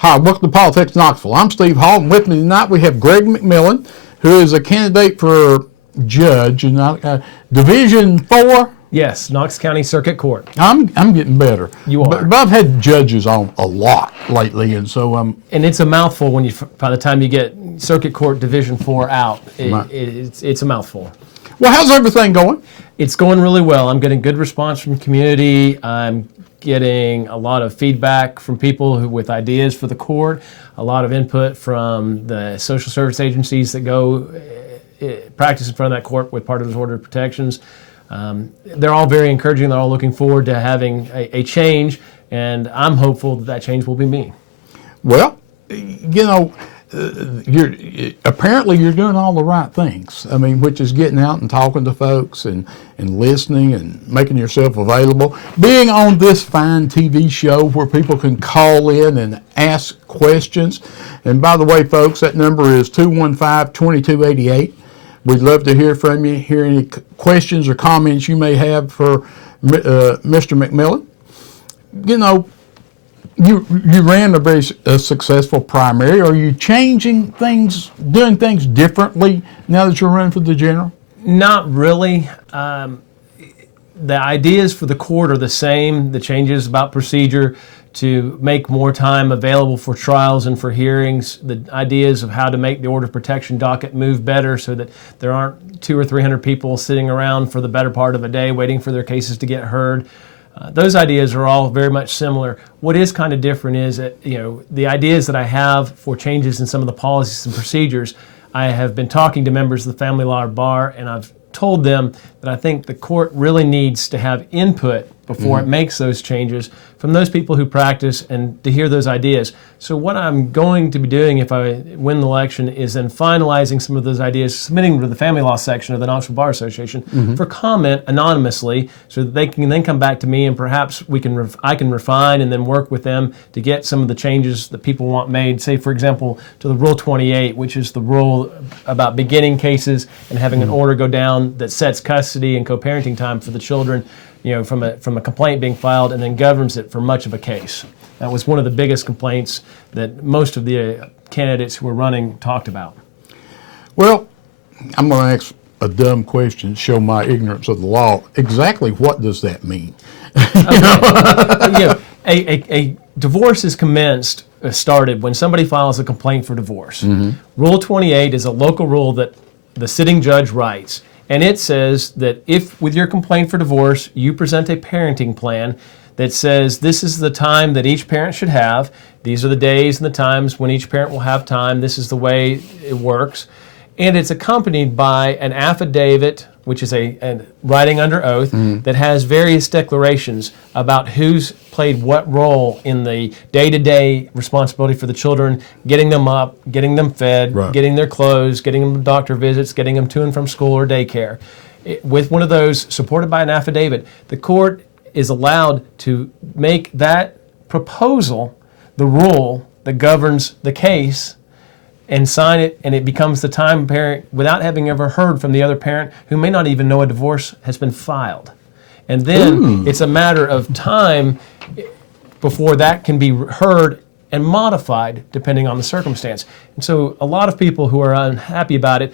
Hi, welcome to Politics Knoxville. I'm Steve Hall, and with me tonight we have Greg McMillan, who is a candidate for judge in Division 4. Yes, Knox County Circuit Court. I'm getting better. You are. But I've had judges on a lot lately, and so and it's a mouthful when by the time you get Circuit Court Division 4 out. It's a mouthful. Well, how's everything going? It's going really well. I'm getting good response from the community. I'm getting a lot of feedback from people with ideas for the court, a lot of input from the social service agencies that go practice in front of that court with part of those order of protections. They're all very encouraging. They're all looking forward to having a change, and I'm hopeful that change will be me. Well, you're apparently doing all the right things. I mean, which is getting out and talking to folks and listening and making yourself available. Being on this fine TV show where people can call in and ask questions. And by the way, folks, that number is 215-2288. We'd love to hear from you, hear any questions or comments you may have for Mr. McMillan. You ran a very successful primary. Are you changing things, doing things differently now that you're running for the general? Not really. The ideas for the court are the same. The changes about procedure to make more time available for trials and for hearings, the ideas of how to make the order of protection docket move better so that there aren't 200 or 300 people sitting around for the better part of a day waiting for their cases to get heard. Those ideas are all very much similar. What is kind of different is that, the ideas that I have for changes in some of the policies and procedures. I have been talking to members of the family law bar, and I've told them that I think the court really needs to have input before it makes those changes from those people who practice and to hear those ideas. So what I'm going to be doing if I win the election is then finalizing some of those ideas, submitting to the family law section of the Knoxville Bar Association for comment anonymously so that they can then come back to me and perhaps I can refine and then work with them to get some of the changes that people want made, say for example to the Rule 28, which is the rule about beginning cases and having an order go down that sets custody and co-parenting time for the children, from a complaint being filed and then governs it for much of a case. That was one of the biggest complaints that most of the candidates who were running talked about. Well, I'm going to ask a dumb question to show my ignorance of the law. Exactly what does that mean? A divorce is started when somebody files a complaint for divorce. Rule 28 is a local rule that the sitting judge writes. And it says that if, with your complaint for divorce, you present a parenting plan that says this is the time that each parent should have, these are the days and the times when each parent will have time, this is the way it works, and it's accompanied by an affidavit, which is a writing under oath, that has various declarations about who's played what role in the day-to-day responsibility for the children, getting them up, getting them fed, getting their clothes, getting them to doctor visits, getting them to and from school or daycare. With one of those supported by an affidavit, the court is allowed to make that proposal the rule that governs the case and sign it, and it becomes the time parent without having ever heard from the other parent who may not even know a divorce has been filed. And then it's a matter of time before that can be heard and modified depending on the circumstance. And so a lot of people who are unhappy about it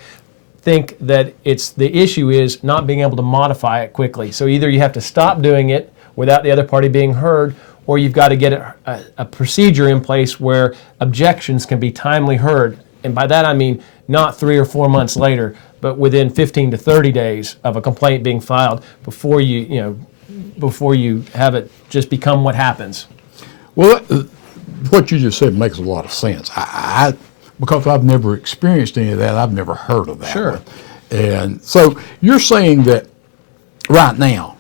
think that the issue is not being able to modify it quickly. So either you have to stop doing it without the other party being heard, or you've got to get a procedure in place where objections can be timely heard. And by that I mean not 3 or 4 months later, but within 15 to 30 days of a complaint being filed before you have it just become what happens. Well, what you just said makes a lot of sense. Because I've never experienced any of that, I've never heard of that. Sure. And so you're saying that right now,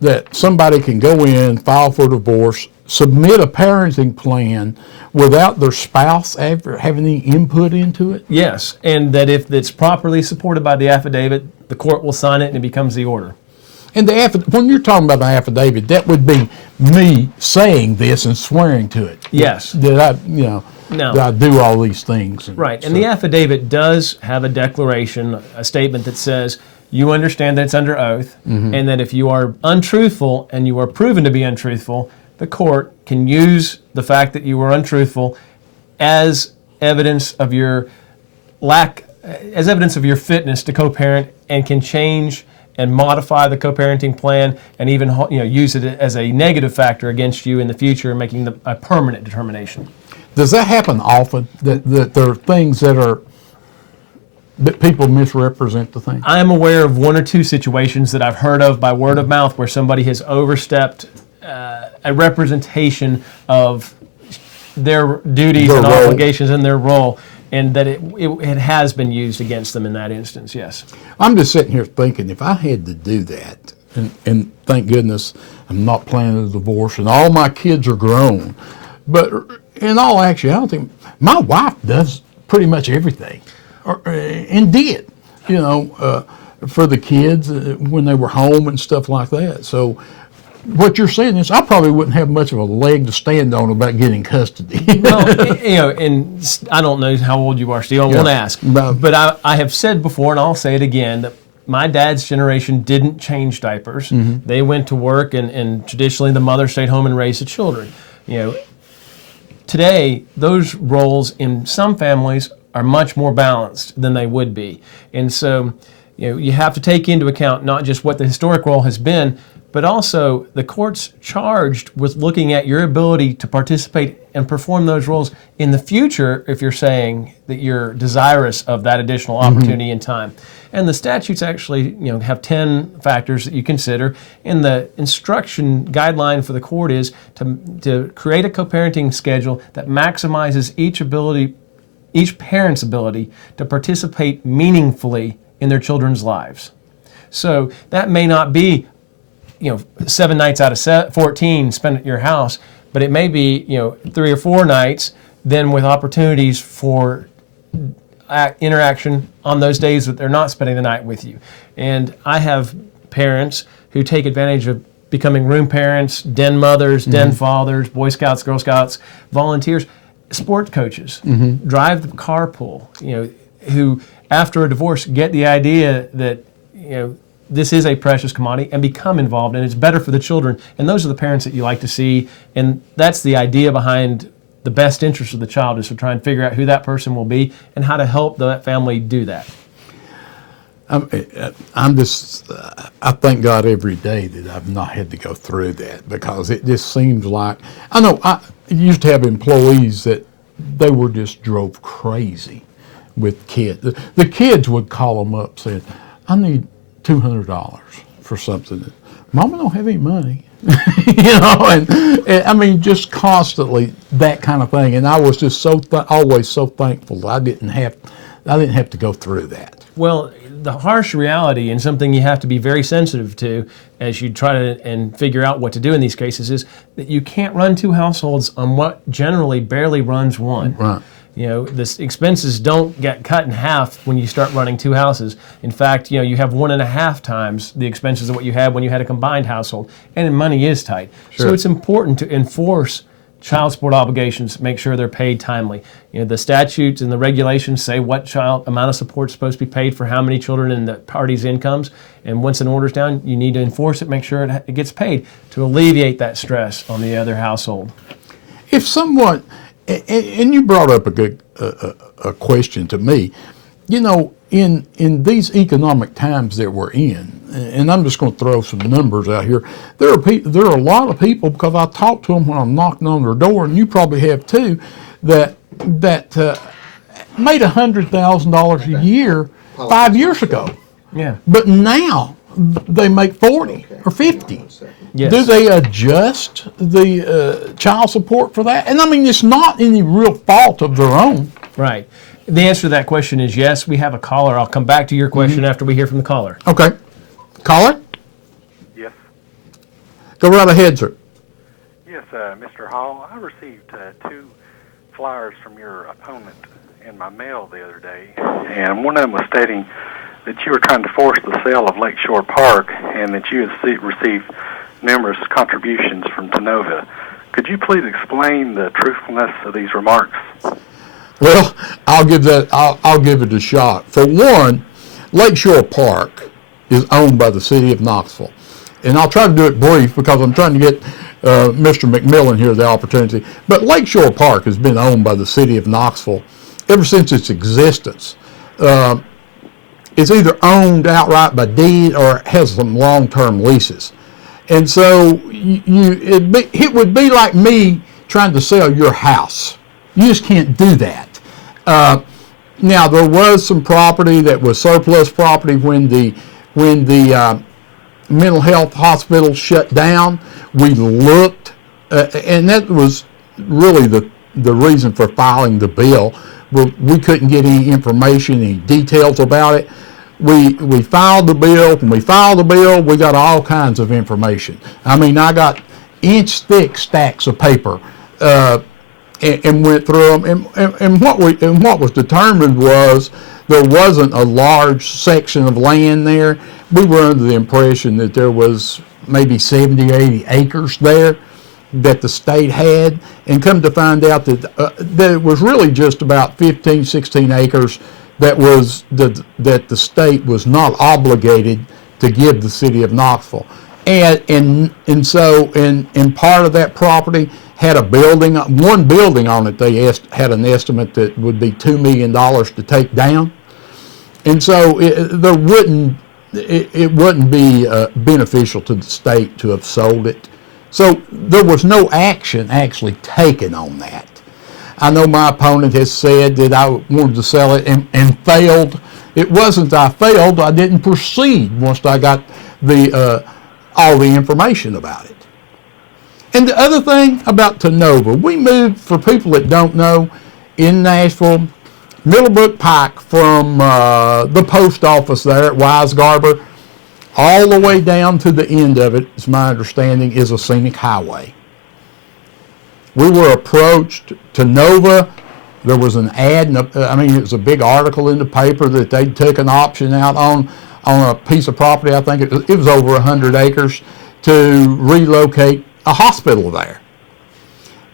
that somebody can go in, file for divorce, submit a parenting plan without their spouse ever having any input into it? Yes, and that if it's properly supported by the affidavit, the court will sign it and it becomes the order. And when you're talking about the affidavit, that would be me saying this and swearing to it. Yes. That I do all these things. Right, and the affidavit does have a declaration, a statement that says, you understand that it's under oath, and that if you are untruthful and you are proven to be untruthful, the court can use the fact that you were untruthful as evidence of your as evidence of your fitness to co-parent, and can change and modify the co-parenting plan, and even use it as a negative factor against you in the future, making a permanent determination. Does that happen often, that there are things that people misrepresent the thing? I am aware of one or two situations that I've heard of by word of mouth where somebody has overstepped a representation of their duties and role. obligations in their role, and that it has been used against them in that instance, yes. I'm just sitting here thinking, if I had to do that, and thank goodness I'm not planning a divorce and all my kids are grown, but in all actuality, my wife does pretty much everything, and did, for the kids when they were home and stuff like that. So what you're saying is I probably wouldn't have much of a leg to stand on about getting custody. Well, and I don't know how old you are, Steve. I won't ask. But I have said before, and I'll say it again, that my dad's generation didn't change diapers. Mm-hmm. They went to work, and traditionally the mother stayed home and raised the children. Today, those roles in some families are much more balanced than they would be. And so, you have to take into account not just what the historic role has been, but also the court's charged with looking at your ability to participate and perform those roles in the future if you're saying that you're desirous of that additional opportunity and time. And the statutes actually have 10 factors that you consider, and the instruction guideline for the court is to create a co-parenting schedule that maximizes each parent's ability to participate meaningfully in their children's lives. So that may not be 7 nights out of 14 spent at your house, but it may be 3 or 4 nights, then with opportunities for interaction on those days that they're not spending the night with you. And I have parents who take advantage of becoming room parents, den mothers, den fathers, Boy Scouts, Girl Scouts, volunteers, sport coaches, drive the carpool, who after a divorce get the idea that this is a precious commodity and become involved, and it's better for the children. And those are the parents that you like to see. And that's the idea behind the best interest of the child, is to try and figure out who that person will be and how to help that family do that. I thank God every day that I've not had to go through that, because it just seems like, I know I used to have employees that they were just drove crazy with kids. The kids would call them up saying, I need $200 for something. Mama don't have any money. and I mean, just constantly that kind of thing. And I was just always so thankful that I didn't have to go through that. Well, the harsh reality, and something you have to be very sensitive to as you try to and figure out what to do in these cases, is that you can't run 2 households on what generally barely runs one. Right. The expenses don't get cut in half when you start running 2 houses. In fact, you have 1.5 times the expenses of what you had when you had a combined household, and money is tight. Sure. So it's important to enforce child support obligations, make sure they're paid timely. The statutes and the regulations say what amount of support is supposed to be paid for how many children and the parties' incomes. And once an order's down, you need to enforce it, make sure it gets paid to alleviate that stress on the other household. If someone, and you brought up a good a question to me, in these economic times that we're in, and I'm just going to throw some numbers out here. There are a lot of people, because I talk to them when I'm knocking on their door, and you probably have too, that made $100,000 a year 5 years ago. Yeah. But now they make 40 or 50. Yes. Do they adjust the child support for that? And I mean, it's not any real fault of their own. Right. The answer to that question is yes. We have a caller. I'll come back to your question after we hear from the caller. Okay. Caller? Yes. Go right ahead, sir. Yes, Mr. Hall. I received 2 flyers from your opponent in my mail the other day, and one of them was stating that you were trying to force the sale of Lakeshore Park and that you had received numerous contributions from Tenova. Could you please explain the truthfulness of these remarks? Well, I'll give it a shot. For one, Lakeshore Park is owned by the city of Knoxville. And I'll try to do it brief because I'm trying to get Mr. McMillan here the opportunity. But Lakeshore Park has been owned by the city of Knoxville ever since its existence. It's either owned outright by deed or has some long-term leases. And so it would be like me trying to sell your house. You just can't do that. Now, there was some property that was surplus property when the mental health hospital shut down. We looked, and that was really the reason for filing the bill. We couldn't get any information, any details about it. We filed the bill. When we filed the bill, we got all kinds of information. I mean, I got inch-thick stacks of paper and went through them. And what was determined was there wasn't a large section of land there. We were under the impression that there was maybe 70 or 80 acres there that the state had, and come to find out that it was really just about 15, 16 acres that the state was not obligated to give the city of Knoxville. And so part of that property had one building on it. They had an estimate that would be $2 million to take down. And so it wouldn't be beneficial to the state to have sold it. So there was no action actually taken on that. I know my opponent has said that I wanted to sell it and failed. It wasn't I failed, I didn't proceed once I got all the information about it. And the other thing about Tenova, we moved, for people that don't know, in Nashville, Middlebrook Pike from the post office there at Wisegarber all the way down to the end of it, is my understanding, is a scenic highway. We were approached, Tenova, there was an ad, it was a big article in the paper that they took an option out on a piece of property, I think it was over 100 acres, to relocate a hospital there.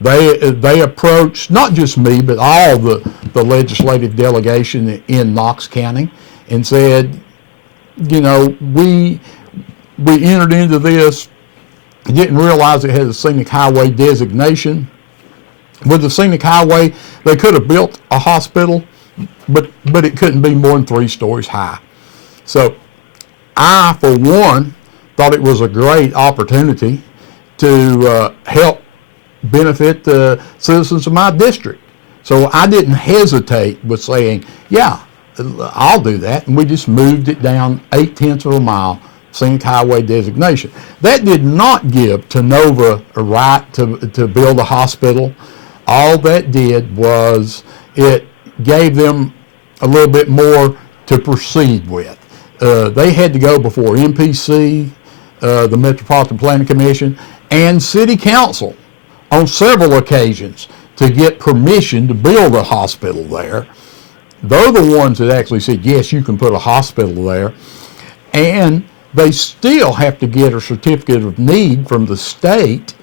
They approached not just me, but all the legislative delegation in Knox County and said, you know, we entered into this, didn't realize it had a scenic highway designation. With the scenic highway, they could have built a hospital, but it couldn't be more than 3 stories high. So I, for one, thought it was a great opportunity to help benefit the citizens of my district. So I didn't hesitate with saying, yeah, I'll do that. And we just moved it down 0.8 of a mile, scenic highway designation. That did not give Tenova a right to build a hospital. All that did was it gave them a little bit more to proceed with. They had to go before MPC, the Metropolitan Planning Commission, and City Council on several occasions to get permission to build a hospital there. They're the ones that actually said, yes, you can put a hospital there. And they still have to get a certificate of need from the state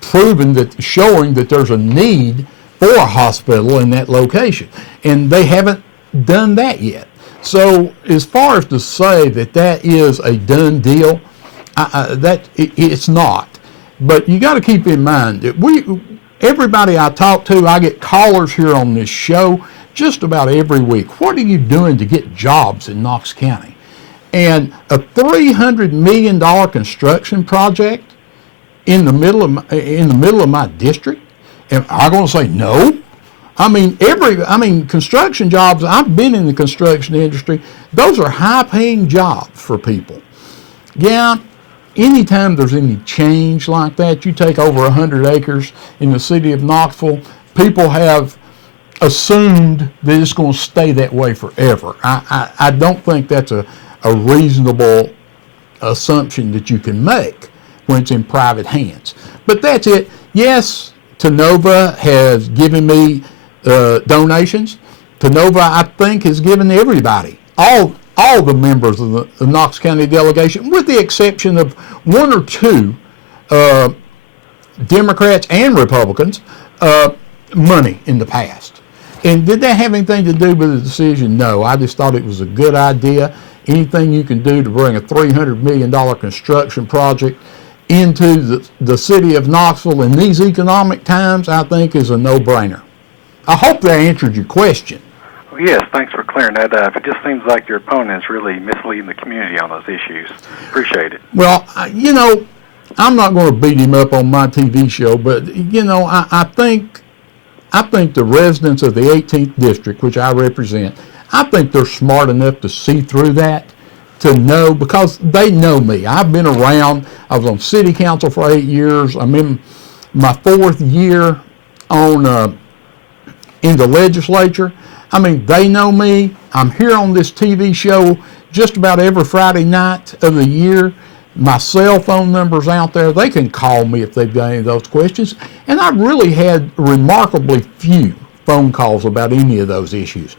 showing that there's a need for a hospital in that location. And they haven't done that yet. So as far as to say that is a done deal, it's not. But you got to keep in mind that everybody I talk to, I get callers here on this show just about every week. What are you doing to get jobs in Knox County? And a $300 million construction project in the middle of my district, am I going to say no? Construction jobs, I've been in the construction industry, those are high-paying jobs for people. Yeah, anytime there's any change like that, you take over 100 acres in the city of Knoxville, people have assumed that it's going to stay that way forever. I don't think that's a reasonable assumption that you can make when it's in private hands. But that's it. Yes, Tenova has given me donations. Tenova, I think, has given everybody, all the members of the Knox County delegation, with the exception of 1 or 2 Democrats and Republicans, money in the past. And did that have anything to do with the decision? No. I just thought it was a good idea. Anything you can do to bring a $300 million construction project into the city of Knoxville in these economic times, I think is a no-brainer. I hope that answered your question. Well, yes, thanks for clearing that up. It just seems like your opponent's really misleading the community on those issues. Appreciate it. Well, I'm not going to beat him up on my TV show, but, I think the residents of the 18th District, which I represent, I think they're smart enough to see through that, to know, because they know me. I've been around. I was on city council for 8 years. I'm in my 4th year in the legislature. I mean, they know me. I'm here on this TV show just about every Friday night of the year. My cell phone number's out there. They can call me if they've got any of those questions. And I've really had remarkably few phone calls about any of those issues.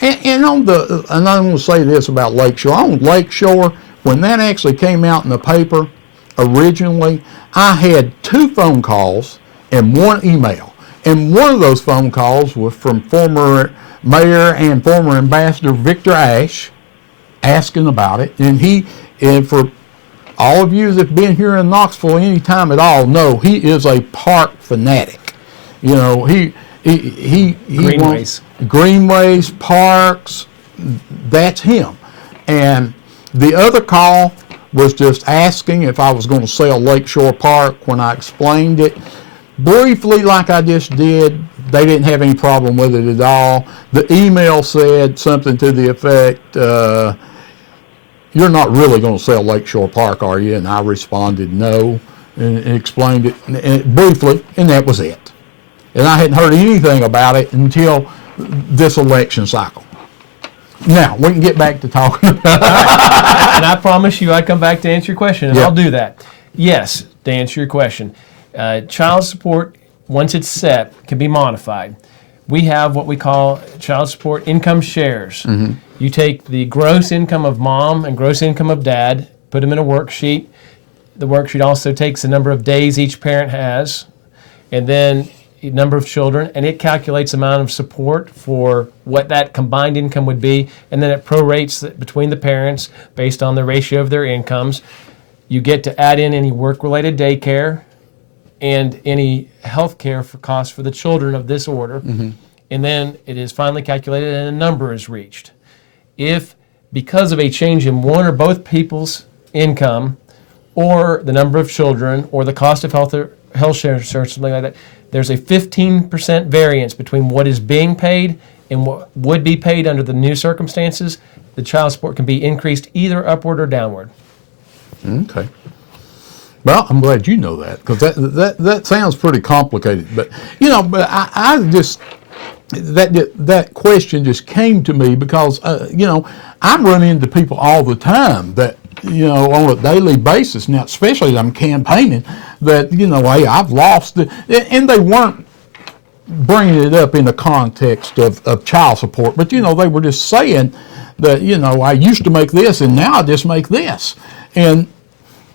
And I want to say this about Lakeshore. On Lakeshore, when that actually came out in the paper originally, I had 2 phone calls and 1 email. And one of those phone calls was from former Mayor and former Ambassador Victor Ashe asking about it. And for all of you that have been here in Knoxville any time at all, know he is a park fanatic. He Greenways. Greenways, parks, that's him. And the other call was just asking if I was going to sell Lakeshore Park. When I explained it briefly like I just did, they didn't have any problem with it at all. The email said something to the effect, you're not really going to sell Lakeshore Park, are you? And I responded no, and explained it briefly, and that was it. And I hadn't heard anything about it until this election cycle. Now, we can get back to talking about And I promise you I'd come back to answer your question, and Yeah. I'll do that. Yes, to answer your question. Child support, once it's set, can be modified. We have what we call child support income shares. Mm-hmm. You take the gross income of mom and gross income of dad, put them in a worksheet. The worksheet also takes the number of days each parent has, and then the number of children, and it calculates the amount of support for what that combined income would be, and then it prorates between the parents based on the ratio of their incomes. You get to add in any work-related daycare and any health care for costs for the children of this order, and then it is finally calculated and a number is reached. If, because of a change in one or both people's income, or the number of children, or the cost of health share, or something like that, there's a 15% variance between what is being paid and what would be paid under the new circumstances, the child support can be increased either upward or downward. Okay. Well, I'm glad you know that, because that sounds pretty complicated. But I just that question just came to me because I run into people all the time that on a daily basis now, especially as I'm campaigning, that hey, I've lost it, and they weren't bringing it up in the context of child support, but they were just saying that I used to make this and now I just make this, and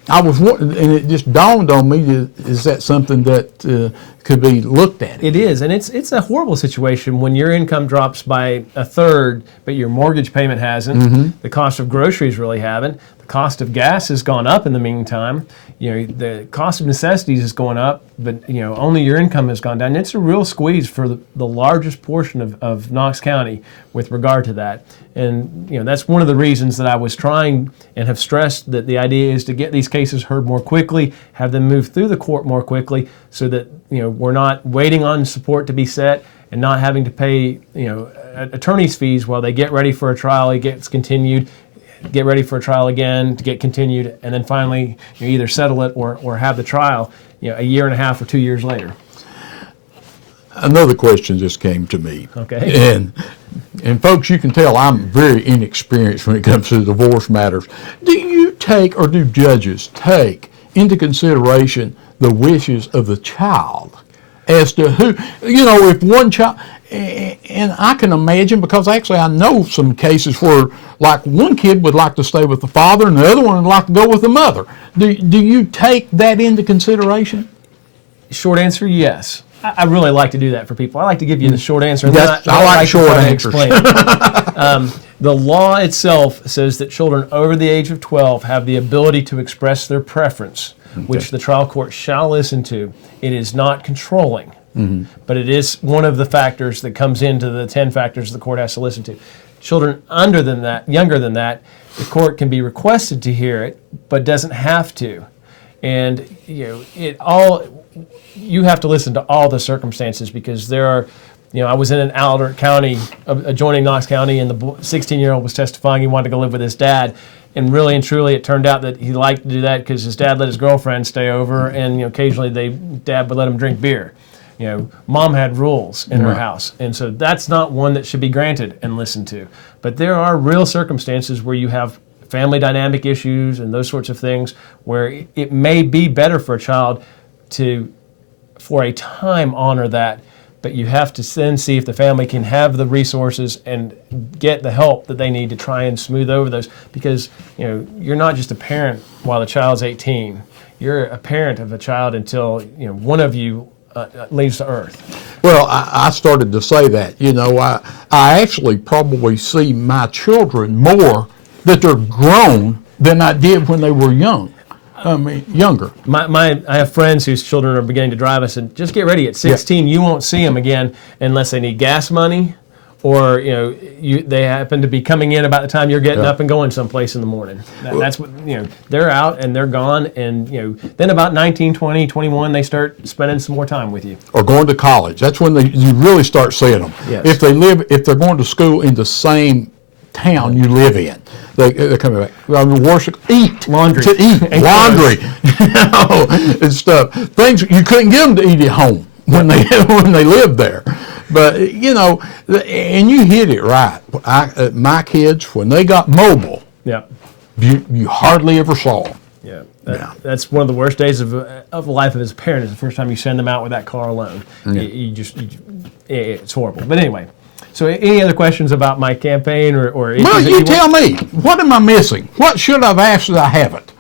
and it just dawned on me, is that something that could be looked at? It is, and it's a horrible situation when your income drops by a third, but your mortgage payment hasn't. The cost of groceries really haven't. The cost of gas has gone up in the meantime. The cost of necessities is going up, but only your income has gone down. And it's a real squeeze for the largest portion of Knox County with regard to that. And that's one of the reasons that I was trying and have stressed that the idea is to get these cases heard more quickly, have them move through the court more quickly, so that we're not waiting on support to be set and not having to pay attorney's fees while they get ready for a trial. It gets continued, get ready for a trial again to get continued, and then finally either settle it or have the trial a year and a half or 2 years later. Another question just came to me. Okay. And folks, you can tell I'm very inexperienced when it comes to divorce matters. Do you take, or do judges take into consideration the wishes of the child as to who, if one child, and I can imagine, because actually I know some cases where like one kid would like to stay with the father and the other one would like to go with the mother. Do you take that into consideration? Short answer, yes. I really like to do that for people. I like to give you the short answer. And Yes, then I like to short try to answers. explain it. The law itself says that children over the age of 12 have the ability to express their preference which the trial court shall listen to. It is not controlling, but it is one of the factors that comes into the 10 factors the court has to listen to. Children younger than that, the court can be requested to hear it, but doesn't have to. And you have to listen to all the circumstances, because there are, I was in Albert County, adjoining Knox County, and the 16-year-old was testifying he wanted to go live with his dad. And really and truly, it turned out that he liked to do that because his dad let his girlfriend stay over, and occasionally dad would let him drink beer. Mom had rules in her house, and so that's not one that should be granted and listened to. But there are real circumstances where you have family dynamic issues and those sorts of things where it may be better for a child to, for a time, honor that. But you have to then see if the family can have the resources and get the help that they need to try and smooth over those. Because you're not just a parent while the child's 18. You're a parent of a child until one of you leaves the earth. Well, I started to say that. I actually probably see my children more that they're grown than I did when they were young. Younger. I have friends whose children are beginning to drive. I said, just get ready. At 16, you won't see them again unless they need gas money, or they happen to be coming in about the time you're getting up and going someplace in the morning. That's what they're out and they're gone, and then about 19, 20, 21, they start spending some more time with you. Or going to college. That's when you really start seeing them. Yes. If they're going to school in the same town you live in. They're coming back. Eat. Laundry. To eat. Laundry. And stuff. Things you couldn't get them to eat at home when they lived there. But, and you hit it right. My kids, when they got mobile, you hardly ever saw them. Yeah. That's one of the worst days of life as a parent, is the first time you send them out with that car alone. It's horrible. But anyway. So any other questions about my campaign or well, you tell me. What am I missing? What should I've asked that I haven't?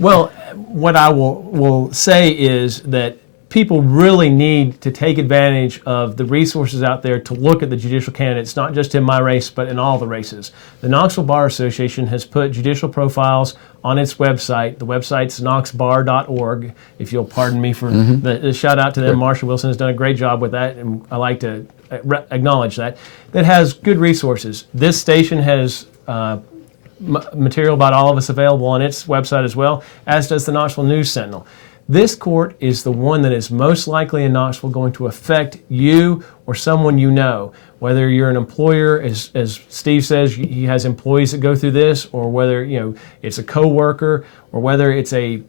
Well, what I will say is that people really need to take advantage of the resources out there to look at the judicial candidates, not just in my race, but in all the races. The Knoxville Bar Association has put judicial profiles on its website. The website's knoxbar.org, if you'll pardon me for the shout out to them. Marsha Wilson has done a great job with that, and I like to acknowledge that. That has good resources. This station has material about all of us available on its website as well, as does the Knoxville News Sentinel. This court is the one that is most likely in Knoxville going to affect you or someone you know. Whether you're an employer, as Steve says, he has employees that go through this, or whether it's a coworker, or whether it's a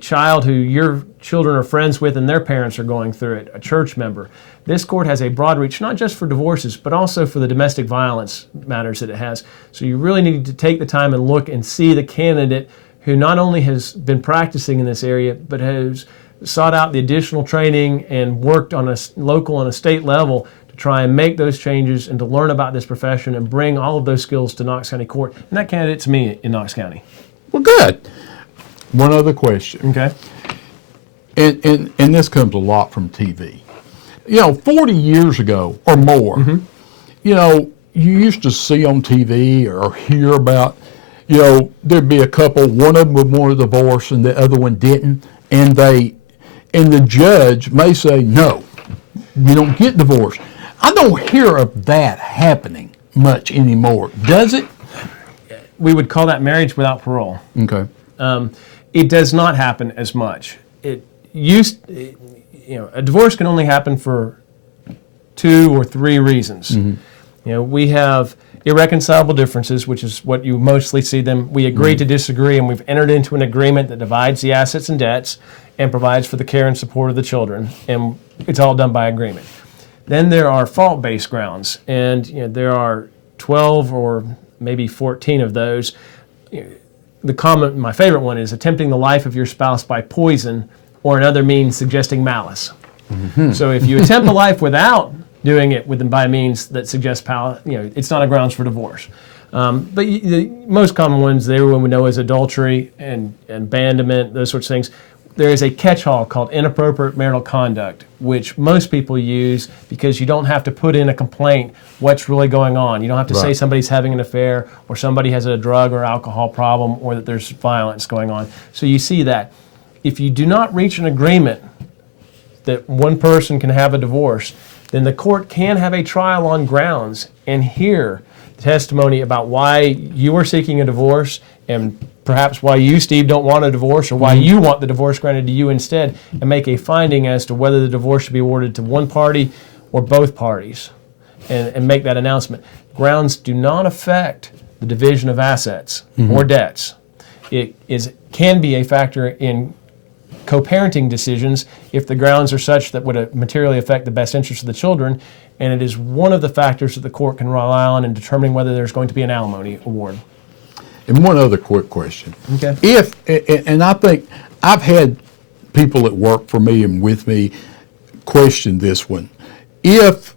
child who your children are friends with and their parents are going through it, a church member. This court has a broad reach, not just for divorces, but also for the domestic violence matters that it has. So you really need to take the time and look and see the candidate who not only has been practicing in this area, but has sought out the additional training and worked on a local and a state level to try and make those changes and to learn about this profession and bring all of those skills to Knox County Court. And that candidate's me in Knox County. Well, good. One other question. Okay. And this comes a lot from TV. 40 years ago or more, you used to see on TV or hear about, there'd be a couple, one of them would want a divorce and the other one didn't, and the judge may say, no, you don't get divorced. I don't hear of that happening much anymore, does it? We would call that marriage without parole. Okay. It does not happen as much. A divorce can only happen for 2 or 3 reasons. We have irreconcilable differences, which is what you mostly see them. We agree to disagree, and we've entered into an agreement that divides the assets and debts and provides for the care and support of the children, and it's all done by agreement. Then there are fault-based grounds, and there are 12 or maybe 14 of those. My favorite one is attempting the life of your spouse by poison or another means suggesting malice. So if you attempt a life without doing it by means that suggest it's not a grounds for divorce. But the most common ones everyone would know is adultery and abandonment, those sorts of things. there is a catch-all called inappropriate marital conduct, which most people use because you don't have to put in a complaint what's really going on. You don't have to say Right. somebody's having an affair or somebody has a drug or alcohol problem or that there's violence going on. So you see that. If you do not reach an agreement that one person can have a divorce, then the court can have a trial on grounds and hear testimony about why you are seeking a divorce and perhaps why you, Steve, don't want a divorce or why you want the divorce granted to you instead, and make a finding as to whether the divorce should be awarded to one party or both parties, and make that announcement. Grounds do not affect the division of assets or debts. It can be a factor in co-parenting decisions if the grounds are such that would materially affect the best interest of the children, and it is one of the factors that the court can rely on in determining whether there's going to be an alimony award. And one other quick question. Okay. And I think I've had people that work for me and with me question this one. If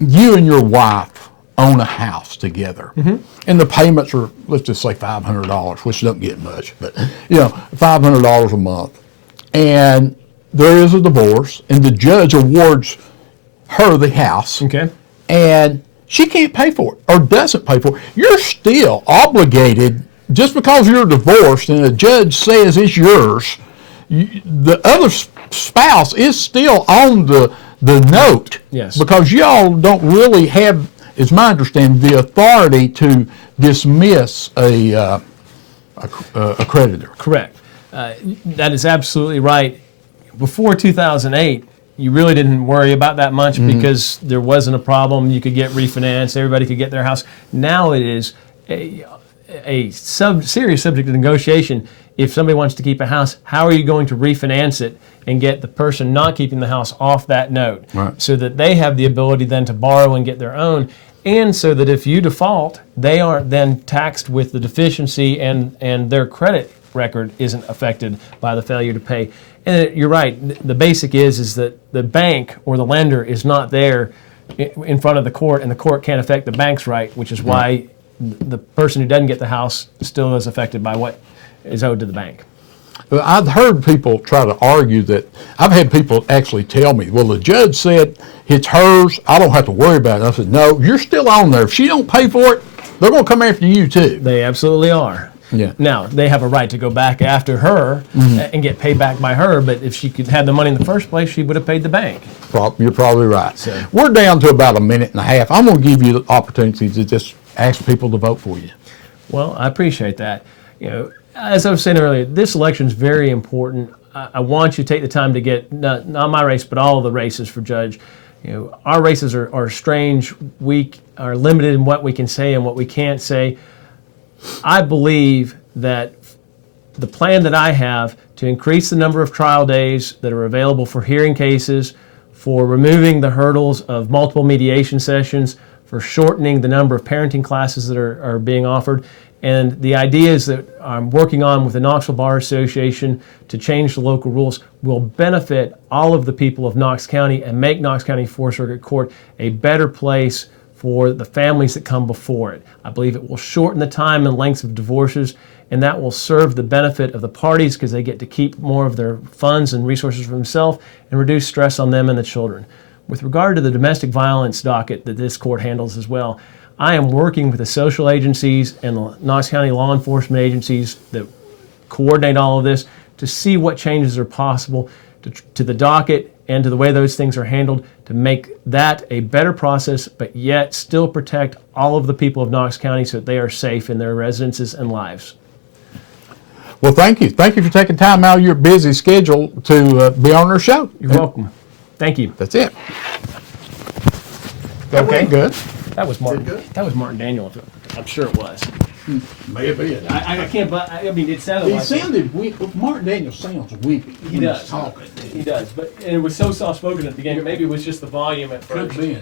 you and your wife own a house together, and the payments are, let's just say $500, which don't get much, but $500 a month, and there is a divorce, and the judge awards her the house, Okay. and she can't pay for it or doesn't pay for it, you're still obligated, just because you're divorced and a judge says it's yours, the other spouse is still on the note. Yes. Because y'all don't really have, is my understanding, the authority to dismiss a creditor. Correct. That is absolutely right. Before 2008, you really didn't worry about that much because there wasn't a problem. You could get refinanced. Everybody could get their house. Now it is a serious subject of negotiation. If somebody wants to keep a house, how are you going to refinance it and get the person not keeping the house off that note, Right. so that they have the ability then to borrow and get their own, and so that if you default, they aren't then taxed with the deficiency and their credit record isn't affected by the failure to pay. And you're right, the basic is that the bank or the lender is not there in front of the court, and the court can't affect the bank's right, which is why the person who doesn't get the house still is affected by what is owed to the bank. I've heard people try to argue that. I've had people actually tell me, well, the judge said it's hers, I don't have to worry about it. I said, no, you're still on there. If she don't pay for it, they're going to come after you too. They absolutely are. Yeah. Now, they have a right to go back after her and get paid back by her, but if she could have the money in the first place, she would have paid the bank. You're probably right. So- We're down to about a minute and a half. I'm going to give you the opportunity to just ask people to vote for you. Well, I appreciate that. As I was saying earlier, this election is very important. I want you to take the time to get, not my race, but all of the races for judge. Our races are strange. We are limited in what we can say and what we can't say. I believe that the plan that I have to increase the number of trial days that are available for hearing cases, for removing the hurdles of multiple mediation sessions, for shortening the number of parenting classes that are being offered, and the ideas that I'm working on with the Knoxville Bar Association to change the local rules will benefit all of the people of Knox County and make Knox County Fourth Circuit Court a better place for the families that come before it. I believe it will shorten the time and lengths of divorces, and that will serve the benefit of the parties because they get to keep more of their funds and resources for themselves and reduce stress on them and the children. With regard to the domestic violence docket that this court handles as well, I am working with the social agencies and the Knox County law enforcement agencies that coordinate all of this to see what changes are possible to the docket and to the way those things are handled to make that a better process, but yet still protect all of the people of Knox County so that they are safe in their residences and lives. Well, thank you. Thank you for taking time out of your busy schedule to be on our show. You're welcome. Thank you. That's it. That Okay. went good. That was Martin. Good. That was Martin Daniel. I'm sure it was. May have been. I can't. But I mean, it sounded He like sounded Martin Daniels sounds wimpy. He when does. he's talking. He does, but and it was so soft spoken at the beginning. Maybe it was just the volume at Could first. be.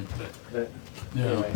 But Yeah. anyway.